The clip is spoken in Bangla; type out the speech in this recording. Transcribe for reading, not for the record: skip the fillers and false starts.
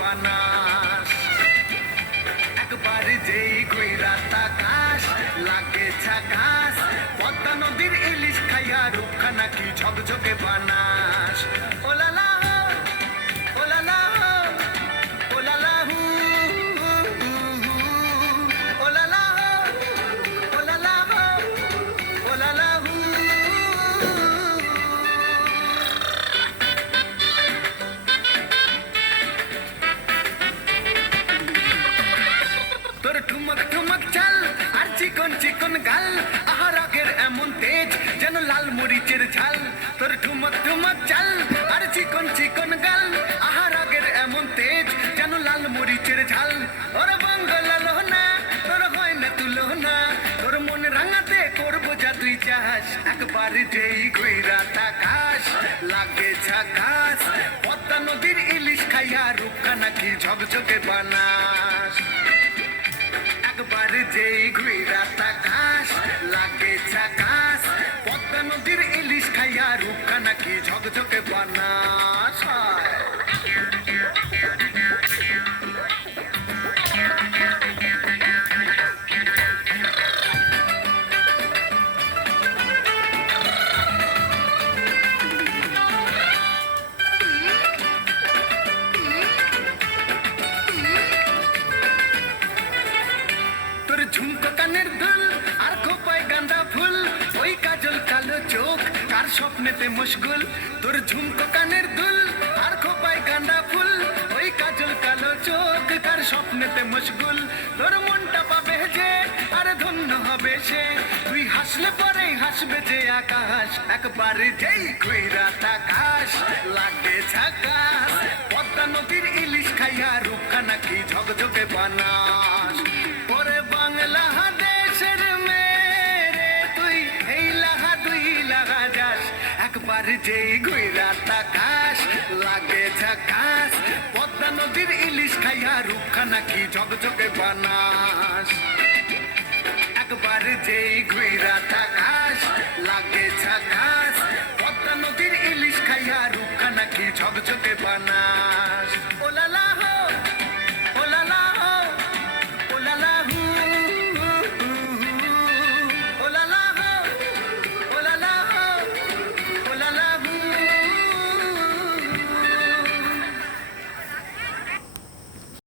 বানাস। একবার যেই কইরা তাকাস লাগে ঝাকাস, পদ্মা নদীর ইলিশ খাইয়া রূপখানা নাকি ঝকঝকে বানাস। ওলালা ওলালা ওলালা হু ওলালা ওলালা ওলালা হু। তোর ঠুমক ঠুমক চাল আর চিকন চিকন গাল, আহার আগের এমন তেজ যেন লাল মরিচের ঝাল। তোর ঠুমক ঠুমক চাল আর চিকন চিকন গাল, আহার আগের এমন তেজ যেন লাল মরিচের ঝাল। ওর বাঙ্গলালো না তোর হয় না তুলো না, তোর মন রাঙাতে করবো যা তুই চাস। একবার যেই ঘুইরা তাকাস লাগে ঝাকাস, পদ্মা নদীর ইলিশ খাইয়া রূপখানা নাকি ঝকঝকে বানাস। একবার যেই ঘুইরা তাকাস লাগে ঝাকাস, পদ্মা নদীর ইলিশ খাইয়া রূপখানা নাকি ঝকঝকে বানাস। তোর ঝুমকো কানের দুল আর খোপায় গাঁদা ফুল, ওই কাজল কালো চোখ কার স্বপ্নেতে মুশগুল। তোর ঝুমকো কানের দুল আর খোপায় গাঁদা ফুল, ওই কাজল কালো চোখ কার স্বপ্নেতে মুশগুল। তোর মনটা পাবে যে আর ধন্য হবে সে, তুই হাসলে পরে হাসবে যে আকাশ। একবার যেই কইরা তাকাস লাগে ঝাকাস, পদ্মা নদীর ইলিশ খাইয়া রূপখানা নাকি ঝকঝকে বানাস। ওরে বাংলা দেশের মেরে তুই এই লাহা দুই লাগা যাস, একবার যেই ঘুইরা তাকাস লাগে ঝাকাস, পদ্মা নদীর ইলিশ খাইয়া রূপখানা নাকি ঝকঝকে বানাস। একবার যেই ঘুইরা তাকাস লাগে ঝাকাস, পদ্মা নদীর ইলিশ খাইয়া রূপখানা নাকি ঝকঝকে বানাস।